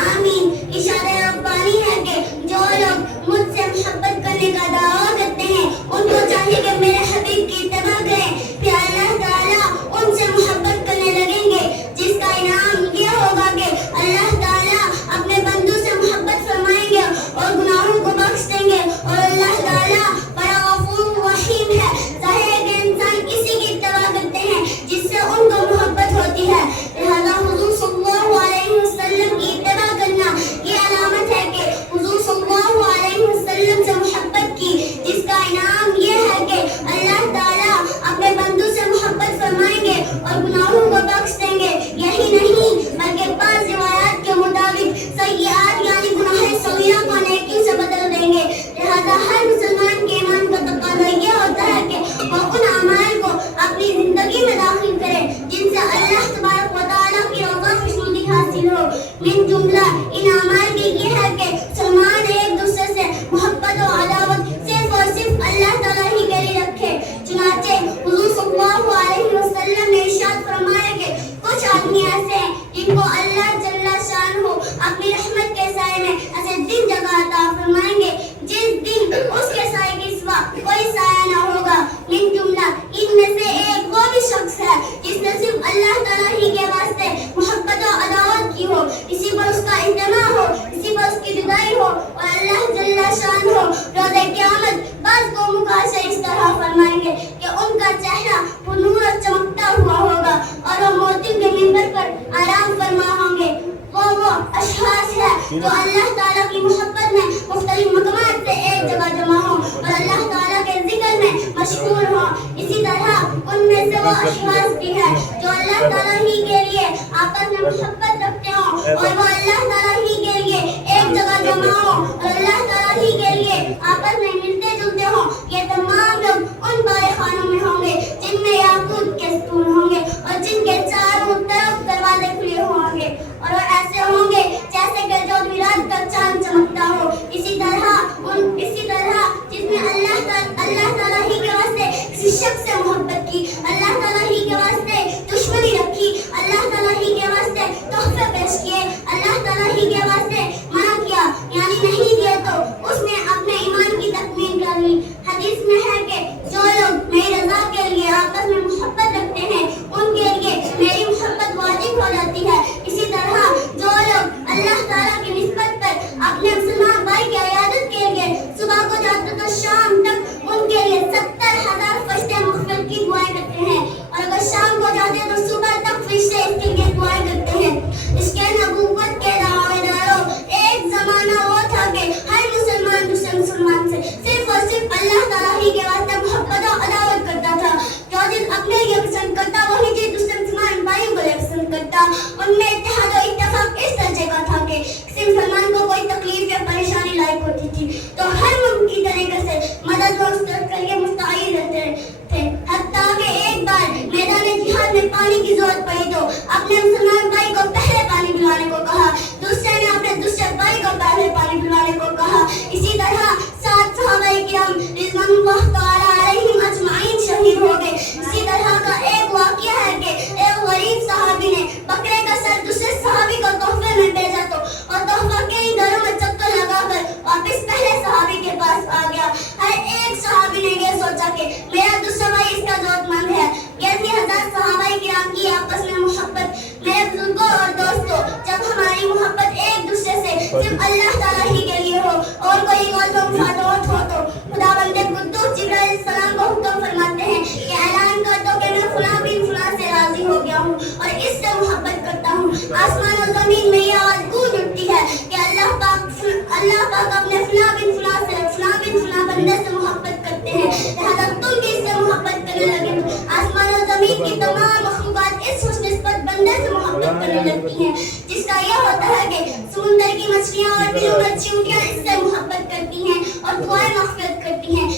आमीन। इशारा रब्बानी है कि जो लोग मुझसे मोहब्बत करने का दावा करते हैं उनको चाहिए कि मेरे हबीब की इत्तबा करें, फिर अल्लाह ताला उनसे मोहब्बत करने लगेंगे, जिसका इनाम ये होगा कि अल्लाह ताला अपने बंदों से मोहब्बत फरमाएंगे और गुनाहों को बख्श देंगे। और अल्लाह ताला बड़ा गफूर रहीम है। जाहिर है कि इंसान किसी की इत्तबा करते हैं जिससे उनको मोहब्बत होती है। लिहाजा हुजूर सल्लल्लाहु अलैहि वसल्लम की इत्तबा करना ये अलामत है कि हुजूर सल्लल्लाहु अलैहि वसल्लम से मोहब्बत की, जिसका इनाम ये है कि अल्लाह ताला अपने बंदों से मोहब्बत फरमाएंगे और गुनाहों को बख्श देंगे। यही नहीं बल्कि पांच रिवायात के मुताबिक सय्यात यानी गुनाह सगीरा को नेकी से बदल देंगे। लिहाजा हर मुसलमान के ईमान का तकाज़ा ये होता है कि वो उन अमाल को अपनी जिंदगी में दाखिल करे जिनसे अल्लाह तबारक व तआला की रज़ा खुशनुदी हासिल हो। मिन जुमला इन अमाल की ये है कि मुसलमान एक दूसरे से मोहब्बत और अदावत सिर्फ और सिर्फ अल्लाह ताला ही के लिए रखे। चुनाचे हुजूर सल्लल्लाहु अलैहि वसल्लम ने इरशाद फरमाया कि कुछ आदमी ऐसे हैं जिनको अल्लाह जल्ला शानहू अपनी रहमत के साए में ऐसे दिन जगह अता फरमाएंगे जिस दिन उसके साए के सिवा कोई साया न होगा। मिन जुमला इनमें से एक वो भी शख्स है जिसने सिर्फ अल्लाह ताला ही के वास्ते मोहब्बत और अदावत की हो, इसी पर उसका इज्तिमा हो, इसी पर उसकी जुदाई हो और अल्लाह जल्ला शानहू रोज़े क़यामत बाज़ कौमों का से इस तरह फरमाएंगे कि उनका चेहरा पुनूर और चमकता हुआ होगा और वो मोती के मिंबर पर आराम फरमा होंगे। वो अशखास है जो अल्लाह ताला की मोहब्बत में मुख्तलिफ मकामात से एक जगह जमा हो और अल्लाह ताला के जिक्र में मशगूल हो। इसी तरह उनमें से वो अशखास भी है जो अल्लाह ताला ही के लिए आपस में मोहब्बत रखते हो और वो अल्लाह ताला ही के लिए एक जगह जमा हो और अल्लाह ताला ही के लिए आपस में मिलते जुलते हो। ये तमाम लोग उन बारे खानों में होंगे जिनमें याकूत के स्तून होंगे और जिनके चारों तरफ दरवाजे खुले होंगे और वो ऐसे होंगे जैसे कि जो रात का चांद चमकता हो। इसी तरह जिसने अल्लाह ताला ही के वास्ते किसी शख्स से मोहब्बत की, अल्लाह ताला ही के वास्ते दुश्मनी रखी, अल्लाह ताला ही के वास्ते तोहफे पेश किए, अल्लाह ताला ही के वास्ते मना किया यानी नहीं दिए तो उसने अपने ईमान की तकमील कर ली। हदीस में है कि जो लोग मेरी रज़ा के लिए आपस में मोहब्बत रखते हैं उनके लिए मेरी मोहब्बत वाजिब हो जाती है। इसी तरह जो लोग अल्लाह ताला की निस्बत पर अपने मुसलमान भाई की इयादत के लिए सुबह को जाते तो शाम तक उनके लिए 70,000 फरिश्ते मग़फ़िरत की दुआएं करते हैं और अगर शाम को जाते तो सुबह तक फरिश्ते इसके लिए दुआएं करते हैं। इसके नबूवत के दावेदारों, एक ज़माना वो था कि हर मुसलमान दूसरे मुसलमान से सिर्फ और सिर्फ अल्लाह ताला ही के वास्ते मोहब्बत और अदावत करता था। जो चीज़ अपने लिए पसंद करता वही चीज़ दूसरे मुसलमान भाइयों को लिए पसंद करता। उनमें इत्तेहाद और इत्तेफाक इस दर्जे का था कि किसी मुसलमान को कोई तकलीफ या परेशानी लायक होती थी तो हर मुमकिन तरीके से मदद और उसके लिए मुस्तैद रहते थे। हत्ता कि एक बार मैदान जिहाद में पानी की जरूरत पड़ी तो अपने मुसलमान भाई को पहले पानी पिलाने को कहा, दूसरे ने अपने दूसरे भाई को पहले पानी पिलाने को कहा। इसी तरह 7 सहाबाए किराम रिज़वानुल्लाह तआला अलैहिम अजमाइन शहीद हो गए। इसी तरह का एक वाक़या है कि एक गरीब सहाबी ने बकरे का सर दूसरे सहाबी को तोहफे में भेजा तो और तोहफा के ही घरों में चक्कर लगाकर वापस पहले सहाबी के पास आ गया। हर एक सहाबी ने ये सोचा कि मेरा दूसरा भाई इसका जरूरतमंद है। कैसी हजार सहाबाए किराम की आपस में मोहब्बत। मेरे बुजुर्गों और दोस्तों, जब हमारी मोहब्बत एक दूसरे से सिर्फ अल्लाह ताला ही के लिए हो और कोई गौज़ और मुफादवत हो तो खुदावंद कुद्दूस जिब्राइल अलैहिस्सलाम को हुक्म फरमाते हैं कि ऐलान कर दो कि मैं फलां बिन फलां से राजी हो गया हूँ और इससे मोहब्बत करता हूँ। आसमान और ज़मीन में ये आवाज़ गूंज उठती है कि अल्लाह पाक अपने फलां बिन फलां बंदे से मोहब्बत करते हैं, लिहाजा तुम भी इससे मोहब्बत करने लगे। आसमान زمین کی تمام مخلوقات اس حسن نسبت بندے سے محبت کرنے لگتی ہیں، جس کا یہ ہوتا ہے کہ سمندر کی مچھلیاں اور بلوں میں چیونٹیاں اس سے محبت کرتی ہیں اور دعائیں مغفرت کرتی ہیں۔